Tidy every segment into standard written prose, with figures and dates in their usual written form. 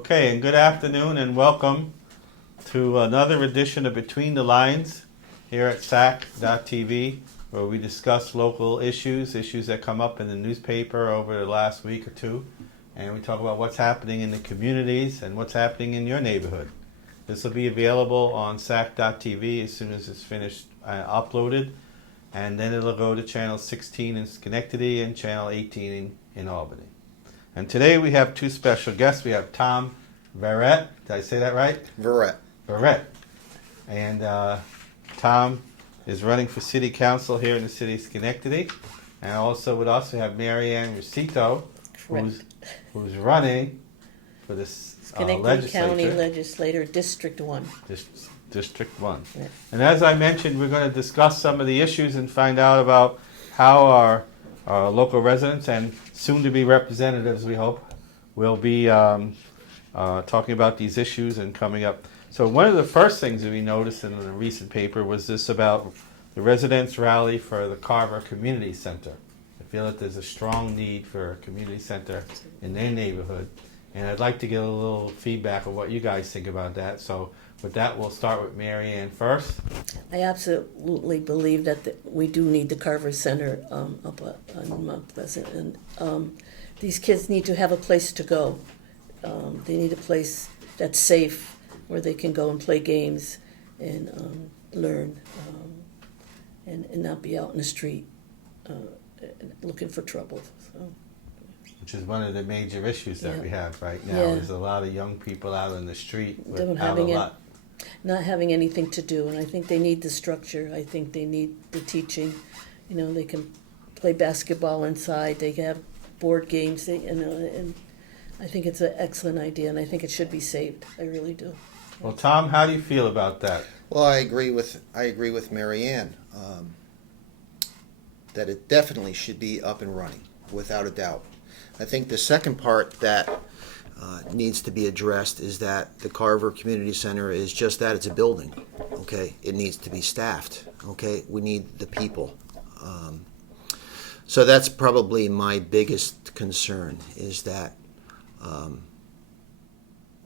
Okay, and good afternoon and welcome to another edition of Between the Lines here at SAC.TV, where we discuss local issues that come up in the newspaper over the last week or two, and we talk about what's happening in the communities and what's happening in your neighborhood. This will be available on SAC.TV as soon as it's finished uploaded, and then it'll go to channel 16 in Schenectady and channel 18 in Albany. And today we have two special guests. We have Tom Verret. Did I say that right? Verret. Verret. And Tom is running for city council here in the city of Schenectady. And also with us we have Marianne Ruscitto, who's running for the Schenectady County Legislator, District 1. District 1. Yeah. And as I mentioned, we're going to discuss some of the issues and find out about how our local residents and soon-to-be representatives, we hope, will be talking about these issues and coming up. So one of the first things that we noticed in a recent paper was this about the residents' rally for the Carver Community Center. I feel that there's a strong need for a community center in their neighborhood, and I'd like to get a little feedback of what you guys think about that. So with that, we'll start with Mary Ann first. I absolutely believe that we do need the Carver Center up on Mount Pleasant, and these kids need to have a place to go. They need a place that's safe where they can go and play games and learn and not be out in the street looking for trouble. So. Which is one of the major issues that we have right now. Yeah. There's a lot of young people out in the street not having anything to do, and I think they need the structure. I think they need the teaching. You know, they can play basketball inside. They can have board games. And I think it's an excellent idea, and I think it should be saved. I really do. Well, Tom, how do you feel about that? Well, I agree with Mary Ann that it definitely should be up and running, without a doubt. I think the second part that needs to be addressed is that the Carver Community Center is just that. It's a building, okay? It needs to be staffed, okay? We need the people. So that's probably my biggest concern, is that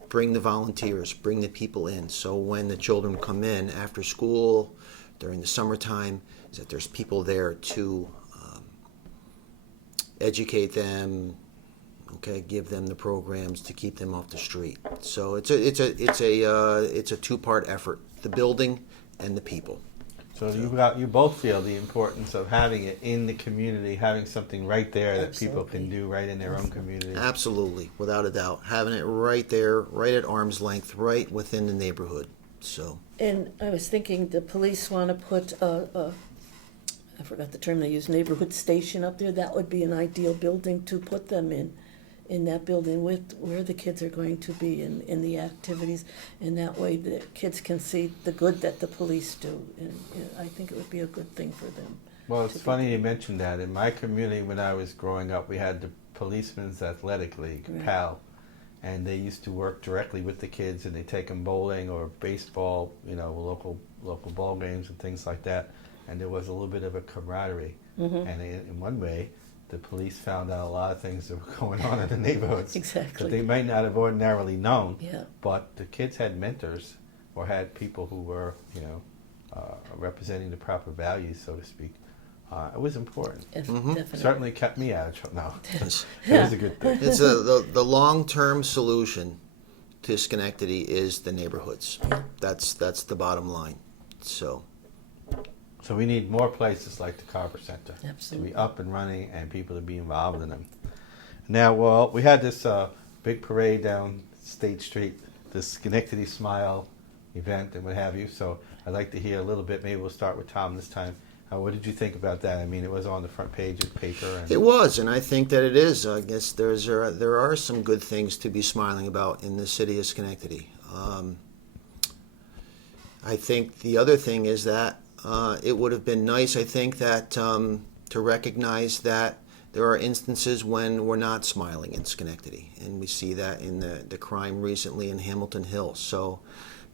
bring the volunteers, bring the people in. So when the children come in after school, during the summertime, is that there's people there to educate them, okay, give them the programs to keep them off the street. So it's a two-part effort: the building and the people. So you both feel the importance of having it in the community, having something right there that people can do right in their own community. Absolutely, without a doubt, having it right there, right at arm's length, right within the neighborhood. So. And I was thinking the police want to put I forgot the term they use, neighborhood station up there. That would be an ideal building to put them in that building with where the kids are going to be in the activities, and that way the kids can see the good that the police do, and I think it would be a good thing for them. Well, it's funny you mentioned that. In my community when I was growing up, we had the Policemen's Athletic League, right. PAL, and they used to work directly with the kids, and they take them bowling or baseball, local ball games and things like that, and there was a little bit of a camaraderie. Mm-hmm. And in one way, the police found out a lot of things that were going on in the neighborhoods Exactly. that they might not have ordinarily known. Yeah. But the kids had mentors or had people who were, representing the proper values, so to speak. It was important. Definitely. Certainly kept me out of trouble. No, it was a good thing. It's the long-term solution to Schenectady is the neighborhoods. That's the bottom line. So we need more places like the Carver Center Absolutely. to be up and running and people to be involved in them. Now, well, we had this big parade down State Street, this Schenectady Smile event and what have you. So I'd like to hear a little bit. Maybe we'll start with Tom this time. What did you think about that? I mean, it was on the front page of the paper. It was, and I think that it is. I guess there are some good things to be smiling about in the city of Schenectady. I think the other thing is that it would have been nice, I think, that to recognize that there are instances when we're not smiling in Schenectady, and we see that in the crime recently in Hamilton Hill. So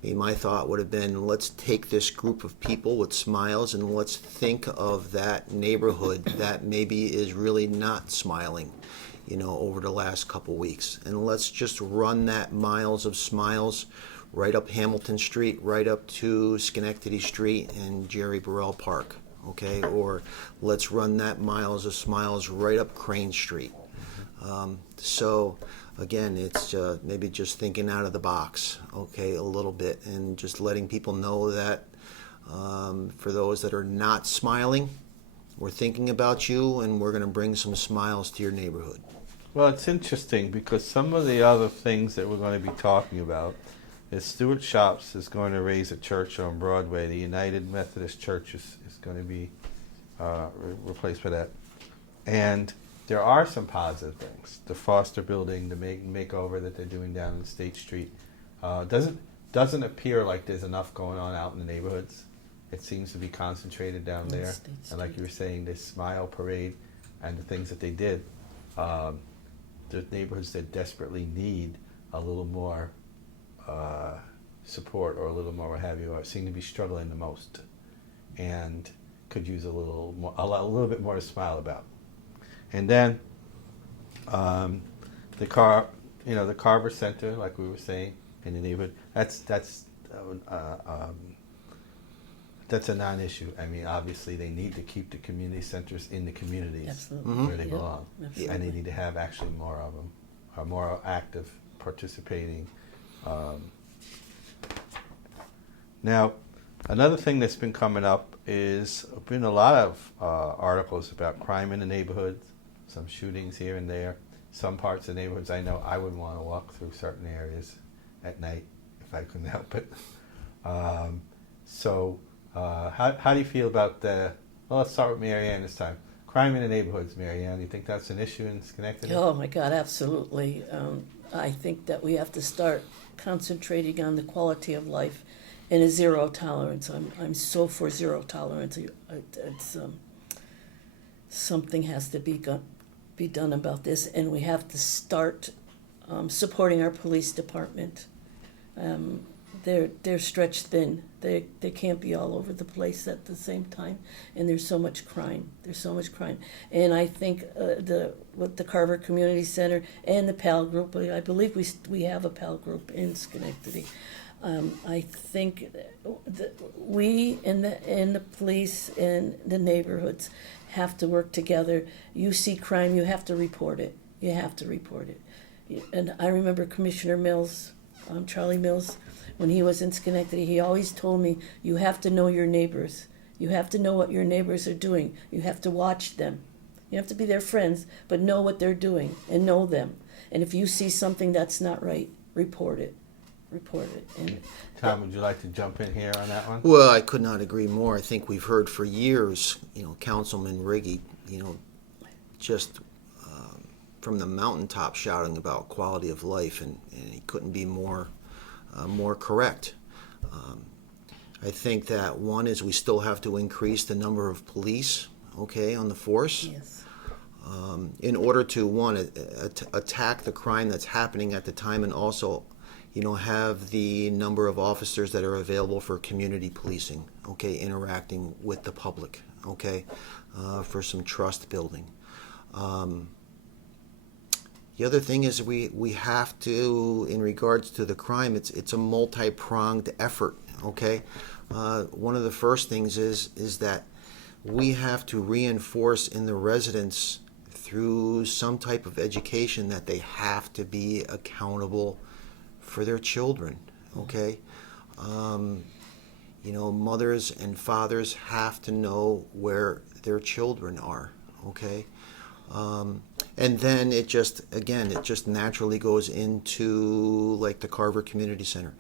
my thought would have been, let's take this group of people with smiles and let's think of that neighborhood that maybe is really not smiling. over the last couple weeks. And let's just run that miles of smiles right up Hamilton Street, right up to Schenectady Street and Jerry Burrell Park, okay? Or let's run that miles of smiles right up Crane Street. So again, it's maybe just thinking out of the box, okay, a little bit, and just letting people know that for those that are not smiling, we're thinking about you, and we're going to bring some smiles to your neighborhood. Well, it's interesting because some of the other things that we're going to be talking about is Stewart Shops is going to raise a church on Broadway. The United Methodist Church is going to be replaced by that. And there are some positive things. The Foster Building, the makeover that they're doing down in State Street, doesn't appear like there's enough going on out in the neighborhoods. It seems to be concentrated down there. And like you were saying, this Smile Parade and the things that they did, the neighborhoods that desperately need a little more support or a little more what have you seem to be struggling the most and could use a little bit more to smile about. And then the Carver Center, like we were saying, in the neighborhood, that's a non-issue. I mean, obviously they need to keep the community centers in the communities. Absolutely. Where they belong. Absolutely. And they need to have actually more of them, are more active, participating. Now, another thing that's been coming up is been a lot of articles about crime in the neighborhoods, some shootings here and there. Some parts of the neighborhoods I know I would want to walk through certain areas at night if I couldn't help it. So how do you feel about the, well, let's start with Mary Ann this time. Crime in the neighborhoods, Mary Ann. Do you think that's an issue in Schenectady? Oh my God, absolutely. I think that we have to start concentrating on the quality of life and a zero tolerance. I'm so for zero tolerance. It's something has to be done about this, and we have to start supporting our police department. They're stretched thin. They can't be all over the place at the same time, and there's so much crime. And I think with the Carver Community Center and the PAL group, I believe we have a PAL group in Schenectady. I think that we in the police and the neighborhoods have to work together. You see crime, you have to report it. And I remember Commissioner Mills, Charlie Mills, when he was in Schenectady, he always told me, you have to know your neighbors. You have to know what your neighbors are doing. You have to watch them. You have to be their friends, but know what they're doing and know them. And if you see something that's not right, report it. And Tom, would you like to jump in here on that one? Well, I could not agree more. I think we've heard for years, Councilman Riggi, just from the mountaintop shouting about quality of life, and he couldn't be more correct. I think that one is we still have to increase the number of police, on the force. yes, In order to, attack the crime that's happening at the time, and also have the number of officers that are available for community policing, interacting with the public, for some trust building. The other thing is we have to, in regards to the crime, it's a multi-pronged effort, One of the first things is that we have to reinforce in the residents through some type of education that they have to be accountable for their children, mothers and fathers have to know where their children are, and then it just naturally goes into like the Carver Community Center,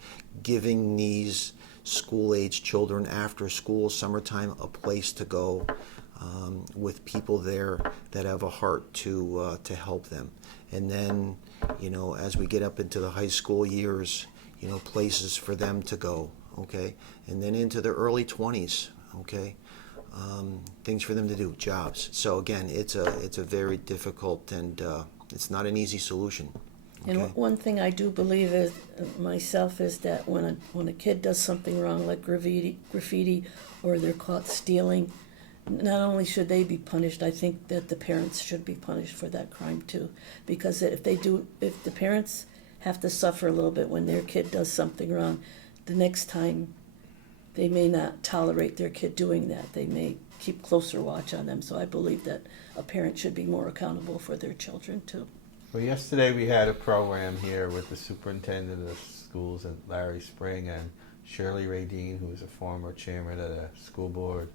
giving these school-age children after school, summertime, a place to go, with people there that have a heart to help them. And then, as we get up into the high school years, places for them to go, and then into the early 20s, things for them to do, jobs. So again, it's a very difficult and it's not an easy solution. And one thing I do believe is myself is that when a kid does something wrong, like graffiti, or they're caught stealing, not only should they be punished, I think that the parents should be punished for that crime too. Because if the parents have to suffer a little bit when their kid does something wrong, the next time they may not tolerate their kid doing that. They may keep closer watch on them. So I believe that a parent should be more accountable for their children too. Well, yesterday we had a program here with the superintendent of schools at Larry Spring and Shirley Radine, who is a former chairman of the school board,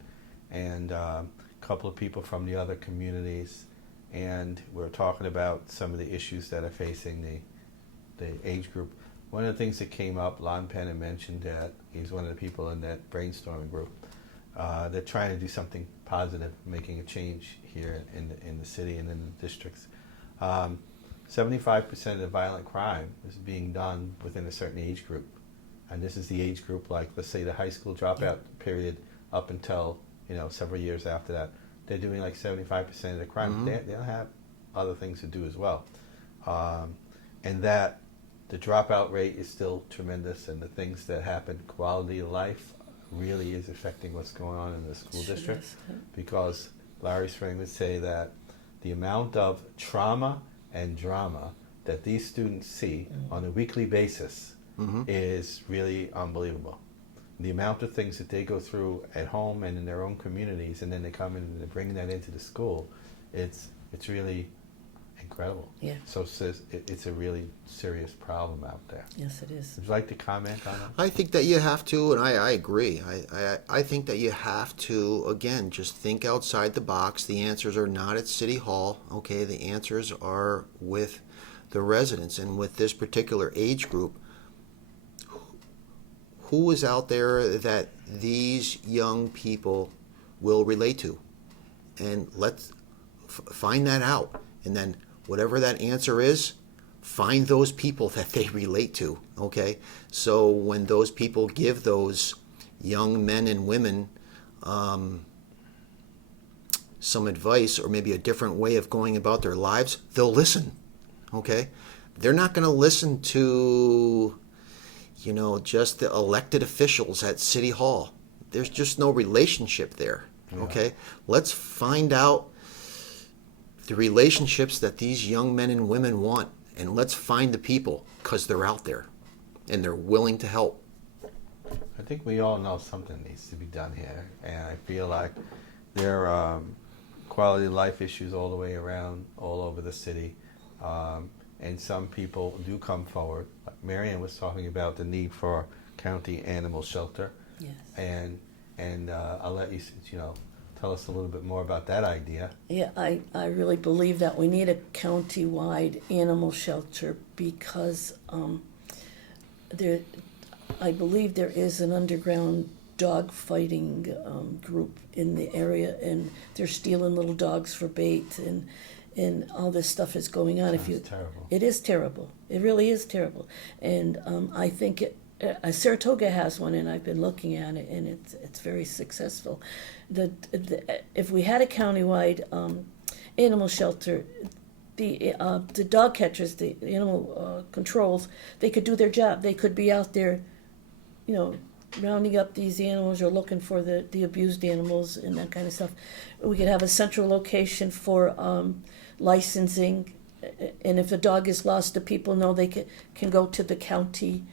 and a couple of people from the other communities. And we're talking about some of the issues that are facing the age group. One of the things that came up, Lon Penn had mentioned that he's one of the people in that brainstorming group. They're trying to do something positive, making a change here in the city and in the districts. 75% of the violent crime is being done within a certain age group. And this is the age group, like, let's say the high school dropout period up until, several years after that. They're doing like 75% of the crime. Mm-hmm. They'll have other things to do as well. And that the dropout rate is still tremendous, and the things that happen, quality of life, really is affecting what's going on in the school district. Because Larry Spring would say that the amount of trauma and drama that these students see on a weekly basis is really unbelievable. The amount of things that they go through at home and in their own communities, and then they come in and they bring that into the school, it's really incredible. Yeah. So it's a really serious problem out there. Yes, it is. Would you like to comment on that? I think that you have to, and I agree. I think that you have to, again, just think outside the box. The answers are not at City Hall, okay? The answers are with the residents. And with this particular age group, who is out there that these young people will relate to? And let's find that out. And then whatever that answer is, find those people that they relate to, okay? So when those people give those young men and women some advice or maybe a different way of going about their lives, they'll listen, okay? They're not going to listen to, just the elected officials at City Hall. There's just no relationship there, okay? Let's find out the relationships that these young men and women want, and let's find the people, because they're out there and they're willing to help. I think we all know something needs to be done here, and I feel like there are quality of life issues all the way around, all over the city, and some people do come forward. Like Marianne was talking about the need for county animal shelter. Yes. And I'll let you, tell us a little bit more about that idea. Yeah, I really believe that we need a county-wide animal shelter because I believe there is an underground dog fighting group in the area, and they're stealing little dogs for bait, and all this stuff is going on. Terrible. It is terrible. It really is terrible. And I think Saratoga has one, and I've been looking at it, and it's very successful. If we had a countywide animal shelter, the dog catchers, the animal controls, they could do their job. They could be out there, rounding up these animals or looking for the abused animals and that kind of stuff. We could have a central location for licensing, and if a dog is lost, the people know they can go to the county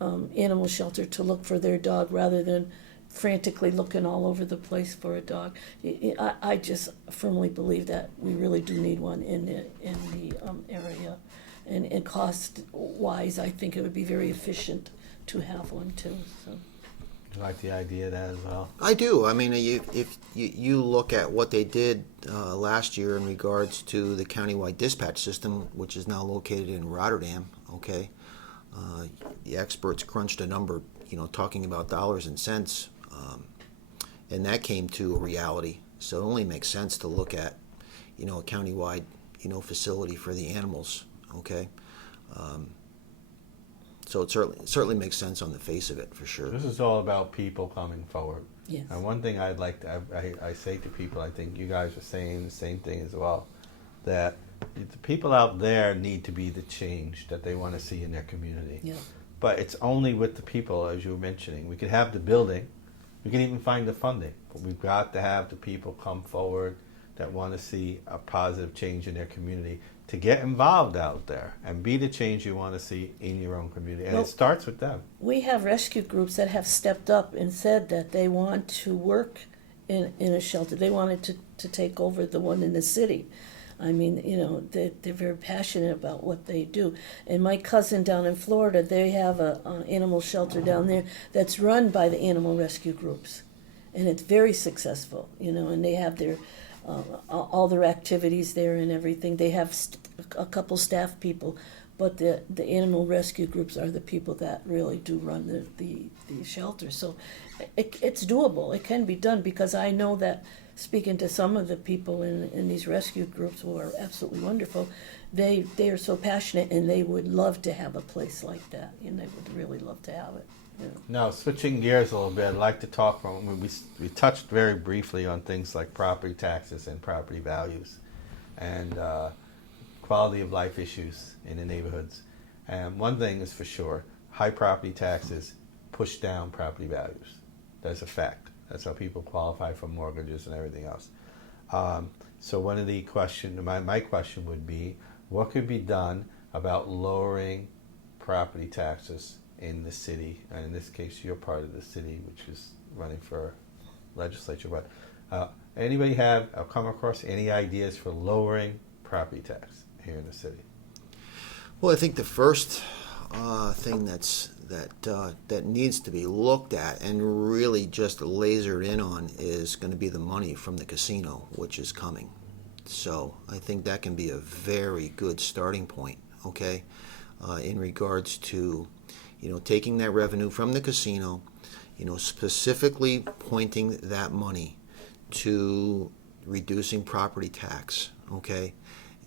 animal shelter to look for their dog rather than frantically looking all over the place for a dog. I just firmly believe that we really do need one in the area, and cost wise, I think it would be very efficient to have one too. So. You like the idea of that as well? I do. I mean, if you look at what they did last year in regards to the countywide dispatch system, which is now located in Rotterdam, okay, the experts crunched a number, talking about dollars and cents, and that came to a reality. So it only makes sense to look at, a countywide, facility for the animals, okay. So it certainly makes sense on the face of it, for sure. This is all about people coming forward. Yes. And one thing I'd like to, I say to people, I think you guys are saying the same thing as well, that the people out there need to be the change that they want to see in their community. Yeah. But it's only with the people, as you were mentioning. We could have the building, We can even find the funding, but we've got to have the people come forward that want to see a positive change in their community to get involved out there and be the change you want to see in your own community. And Well, it starts with them. We have rescue groups that have stepped up and said that they want to work in a shelter. They wanted to take over the one in the city. I mean, they're very passionate about what they do. And my cousin down in Florida, they have an animal shelter down there that's run by the animal rescue groups. And it's very successful, and they have their all their activities there and everything. They have a couple staff people, but the animal rescue groups are the people that really do run the shelter. So it's doable. It can be done, because I know that, speaking to some of the people in these rescue groups who are absolutely wonderful, they are so passionate, and they would love to have a place like that, and they would really love to have it. Now, switching gears a little bit, I'd like to talk we touched very briefly on things like property taxes and property values and quality of life issues in the neighborhoods. And one thing is for sure, high property taxes push down property values. That's a fact. That's how people qualify for mortgages and everything else. So one of the my question would be, what could be done about lowering property taxes in the city? And in this case, you're part of the city, which is running for legislature. But anybody have come across any ideas for lowering property tax here in the city? Well, I think the first thing that needs to be looked at and really just lasered in on is going to be the money from the casino, which is coming. So I think that can be a very good starting point, okay, in regards to, taking that revenue from the casino, specifically pointing that money to reducing property tax, okay,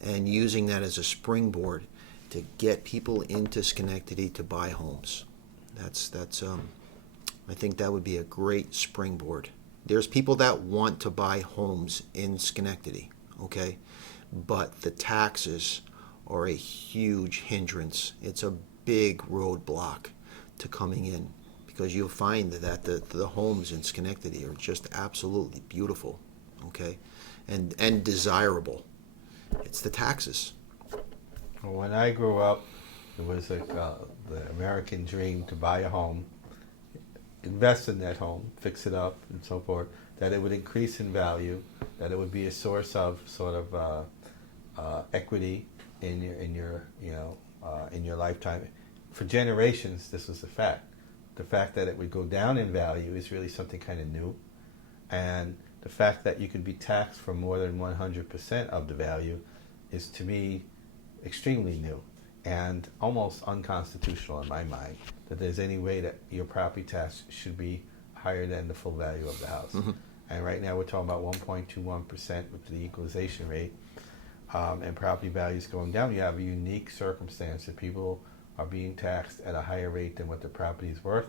and using that as a springboard to get people into Schenectady to buy homes. That's I think that would be a great springboard. There's people that want to buy homes in Schenectady, okay, but the taxes are a huge hindrance. It's a big roadblock to coming in, because you'll find that the homes in Schenectady are just absolutely beautiful, okay, and desirable. It's the taxes. Well, when I grew up, it was the American dream to buy a home, invest in that home, fix it up, and so forth, that it would increase in value, that it would be a source of sort of equity in your lifetime. For generations, this was the fact. The fact that it would go down in value is really something kind of new, and the fact that you could be taxed for more than 100% of the value is, to me, extremely new and almost unconstitutional in my mind, that there's any way that your property tax should be higher than the full value of the house. Mm-hmm. And right now we're talking about 1.21% with the equalization rate, and property values going down. You have a unique circumstance that people are being taxed at a higher rate than what the property is worth.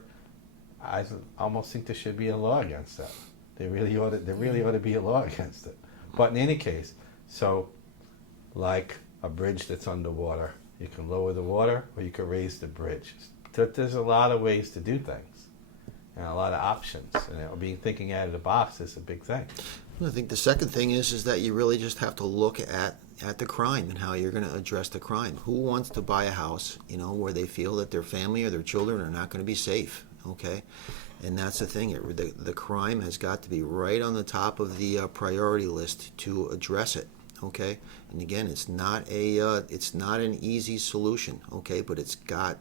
I almost think there should be a law against that. There really ought to be a law against it. But in any case, so like a bridge that's underwater, you can lower the water or you can raise the bridge. There's a lot of ways to do things and a lot of options. And thinking out of the box is a big thing. I think the second thing is that you really just have to look at the crime and how you're going to address the crime. Who wants to buy a house, where they feel that their family or their children are not going to be safe, okay? And that's the thing. The crime has got to be right on the top of the priority list to address it, okay? And again, it's not an easy solution, okay? But it's got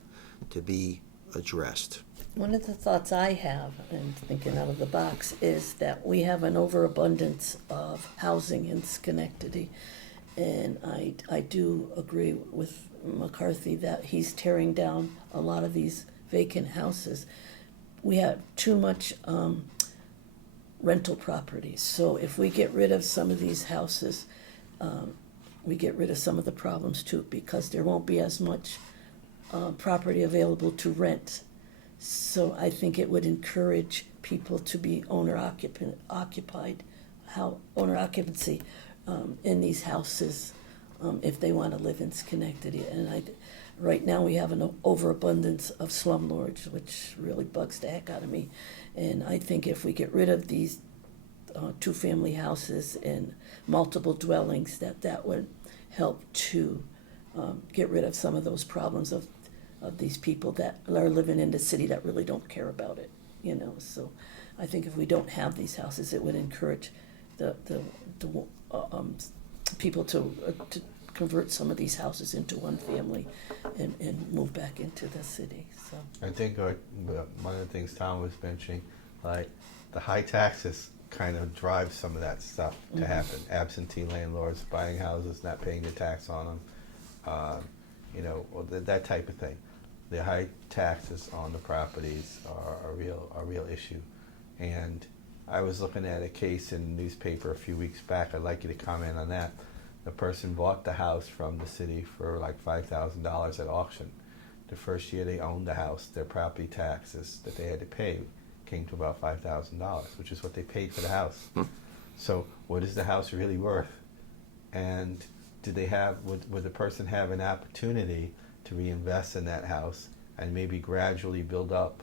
to be addressed. One of the thoughts I have, and thinking out of the box, is that we have an overabundance of housing in Schenectady. And I do agree with McCarthy that he's tearing down a lot of these vacant houses. We have too much rental properties. So if we get rid of some of these houses, we get rid of some of the problems too, because there won't be as much property available to rent. So I think it would encourage people to be owner occupancy in these houses if they want to live in Schenectady. And right now we have an overabundance of slumlords, which really bugs the heck out of me. And I think if we get rid of these two-family houses and multiple dwellings, that would help to get rid of some of those problems of these people that are living in the city that really don't care about it, So I think if we don't have these houses, it would encourage the people to convert some of these houses into one family and move back into the city. So I think one of the things Tom was mentioning, like the high taxes kind of drive some of that stuff to happen. Absentee landlords buying houses, not paying the tax on them, or that type of thing. The high taxes on the properties are a real issue. And I was looking at a case in the newspaper a few weeks back. I'd like you to comment on that. The person bought the house from the city for like $5,000 at auction. The first year they owned the house, their property taxes that they had to pay came to about $5,000, which is what they paid for the house. So what is the house really worth? And would the person have an opportunity to reinvest in that house and maybe gradually build up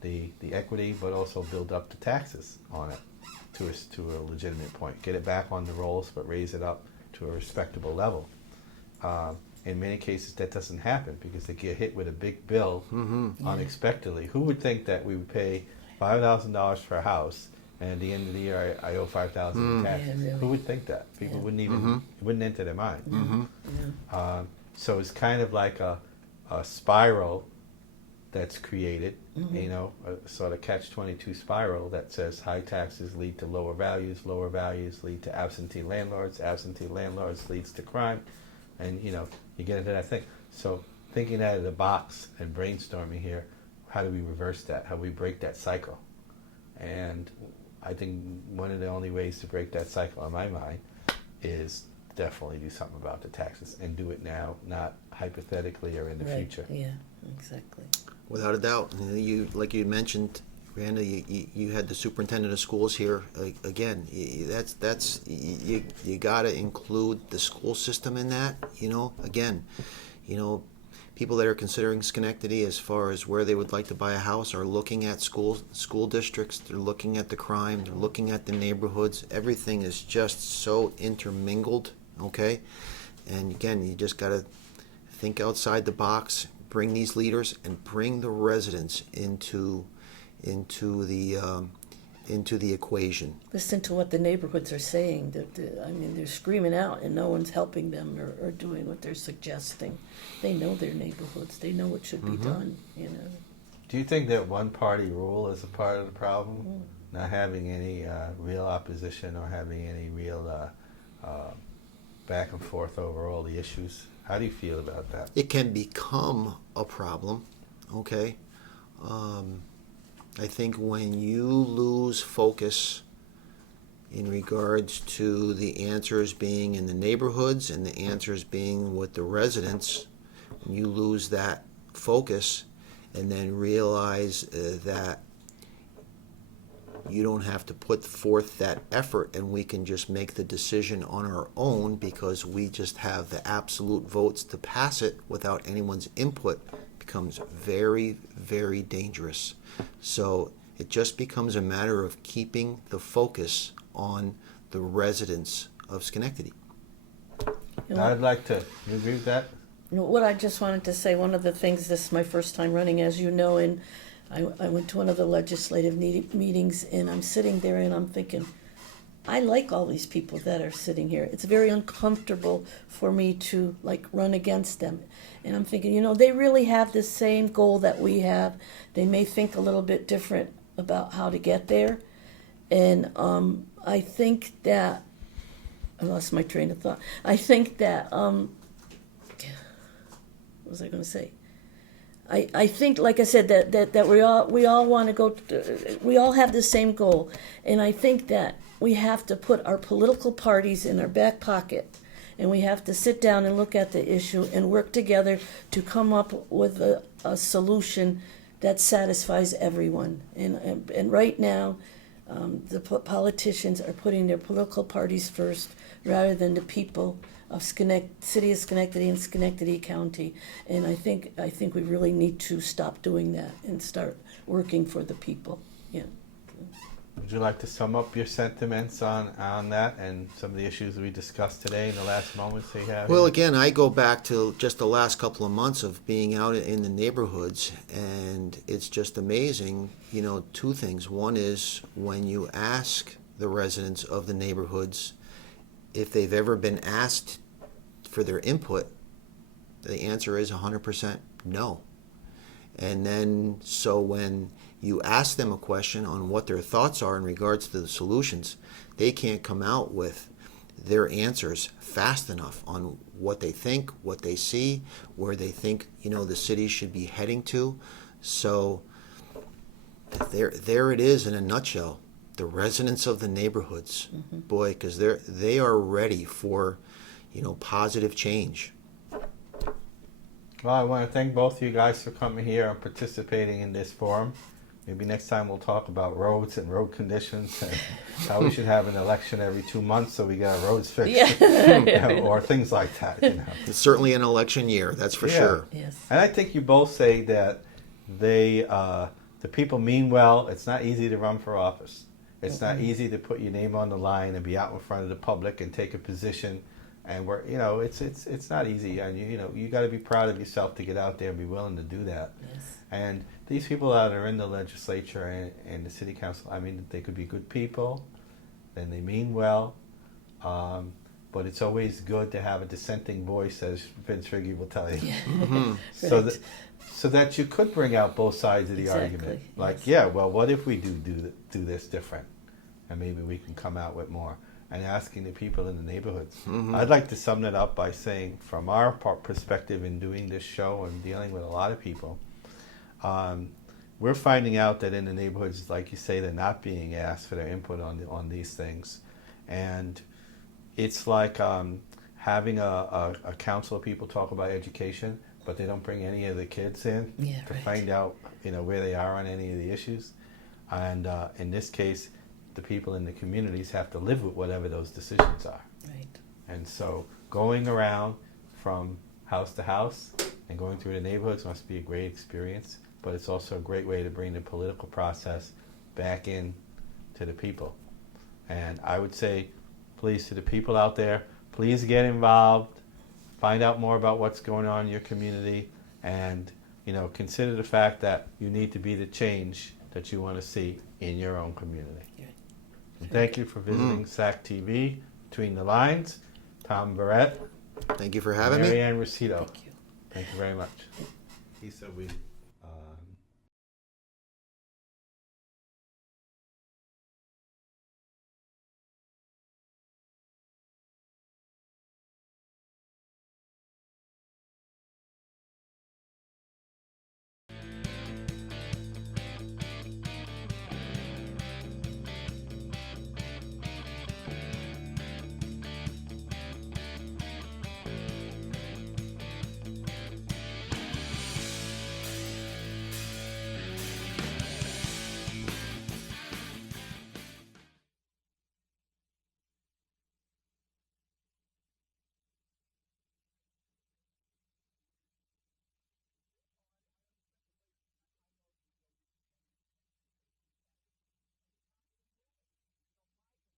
the equity, but also build up the taxes on it to a legitimate point? Get it back on the rolls, but raise it up to a respectable level. In many cases, that doesn't happen because they get hit with a big bill unexpectedly. Who would think that we would pay $5,000 for a house, and at the end of the year, I owe $5,000 in taxes? Yeah, really. Who would think that? People wouldn't even it wouldn't enter their mind. So it's kind of like a spiral that's created, a sort of catch-22 spiral that says high taxes lead to lower values lead to absentee landlords leads to crime, and you get into that thing. So thinking out of the box and brainstorming here, how do we reverse that? How do we break that cycle? And I think one of the only ways to break that cycle, in my mind, is definitely do something about the taxes and do it now, not hypothetically or in the future. Yeah, exactly. Without a doubt. Like you mentioned, Randa, you had the superintendent of schools here. Again, you got to include the school system in that. Again, people that are considering Schenectady as far as where they would like to buy a house are looking at school districts. They're looking at the crime. They're looking at the neighborhoods. Everything is just so intermingled. Okay, and again, you just got to think outside the box. Bring these leaders and bring the residents into the equation. Listen to what the neighborhoods are saying. They're screaming out, and no one's helping them or doing what they're suggesting. They know their neighborhoods. They know what should be done. Do you think that one-party rule is a part of the problem? Not having any real opposition or having any real back and forth over all the issues? How do you feel about that? It can become a problem, okay? I think when you lose focus in regards to the answers being in the neighborhoods and the answers being with the residents, when you lose that focus and then realize that you don't have to put forth that effort and we can just make the decision on our own because we just have the absolute votes to pass it without anyone's input, becomes very, very dangerous. So it just becomes a matter of keeping the focus on the residents of Schenectady. I'd like to. You agree with that? What I just wanted to say, one of the things, this is my first time running, as you know, and I went to one of the legislative meetings, and I'm sitting there and I'm thinking, I like all these people that are sitting here. It's very uncomfortable for me to run against them. And I'm thinking, they really have the same goal that we have. They may think a little bit different about how to get there. And I think that, I lost my train of thought. I think that, what was I going to say? I think, like I said, that we all want to go. We all have the same goal, and I think that we have to put our political parties in our back pocket, and we have to sit down and look at the issue and work together to come up with a solution that satisfies everyone. And right now, the politicians are putting their political parties first rather than the people of City of Schenectady and Schenectady County. And I think we really need to stop doing that and start working for the people. Yeah. Would you like to sum up your sentiments on that and some of the issues we discussed today in the last moments that you have? Well, again, I go back to just the last couple of months of being out in the neighborhoods, and it's just amazing, two things. One is when you ask the residents of the neighborhoods if they've ever been asked for their input, the answer is 100% no. And then, so when you ask them a question on what their thoughts are in regards to the solutions, they can't come out with their answers fast enough on what they think, what they see, where they think, the city should be heading to. So there it is in a nutshell. The residents of the neighborhoods, boy, because they are ready for, positive change. Well, I want to thank both of you guys for coming here and participating in this forum. Maybe next time we'll talk about roads and road conditions and how we should have an election every 2 months so we get our roads fixed, or things like that. It's certainly an election year, that's for sure. Yes. And I think you both say that the people mean well. It's not easy to run for office. It's not easy to put your name on the line and be out in front of the public and take a position. And it's not easy. And you got to be proud of yourself to get out there and be willing to do that. Yes. And these people that are in the legislature and the city council, they could be good people, and they mean well, but it's always good to have a dissenting voice, as Vince Riggi will tell you. Yeah. So that you could bring out both sides of the argument. Like, what if we do this different? And maybe we can come out with more. And asking the people in the neighborhoods. I'd like to sum that up by saying, from our perspective in doing this show and dealing with a lot of people, we're finding out that in the neighborhoods, like you say, they're not being asked for their input on these things. And it's like having a council of people talk about education, but they don't bring any of the kids in to find out where they are on any of the issues. And in this case, the people in the communities have to live with whatever those decisions are. Right. And so going around from house to house and going through the neighborhoods must be a great experience, but it's also a great way to bring the political process back in to the people. And I would say, please, to the people out there, please get involved, find out more about what's going on in your community, and consider the fact that you need to be the change that you want to see in your own community. And thank you for visiting SAC TV, Between the Lines. Tom Verret. Thank you for having me. Marianne Ruscitto. Thank you. Thank you very much. He said we